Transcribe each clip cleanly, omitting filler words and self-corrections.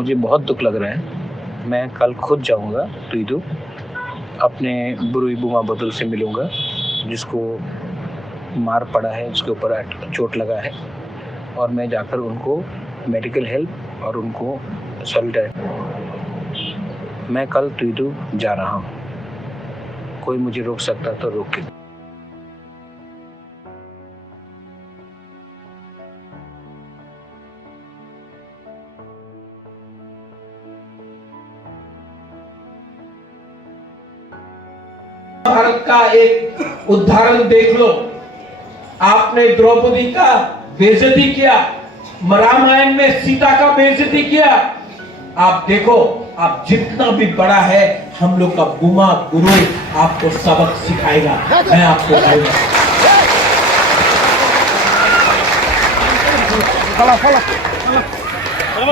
मुझे बहुत दुख लग रहा है। मैं कल खुद जाऊंगा त्रिदु, अपने बुरुई बुमा बदल से मिलूंगा, जिसको मार पड़ा है, जिसके ऊपर चोट लगा है, और मैं जाकर उनको मेडिकल हेल्प और उनको सॉलिडारिटी। मैं कल त्रिदु जा रहा हूँ, कोई मुझे रोक सकता तो रोके। भारत का एक उदाहरण देख लो। आपने द्रौपदी का बेइज्जती किया, रामायण में सीता का बेइज्जती किया। आप देखो, आप जितना भी बड़ा है, हम लोग का बुमा गुरु आपको सबक सिखाएगा। मैं आपको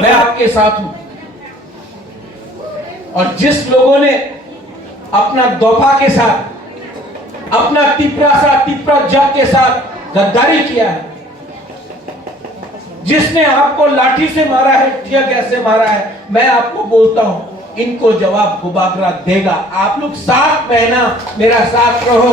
मैं आपके साथ हूं। और जिस लोगों ने अपना दोफा के साथ, अपना तिपरा जग के साथ गद्दारी किया है, जिसने आपको लाठी से मारा है, टियर गैस से मारा है, मैं आपको बोलता हूं, इनको जवाब गुबागरा देगा। आप लोग 7 महीना मेरा साथ रहो।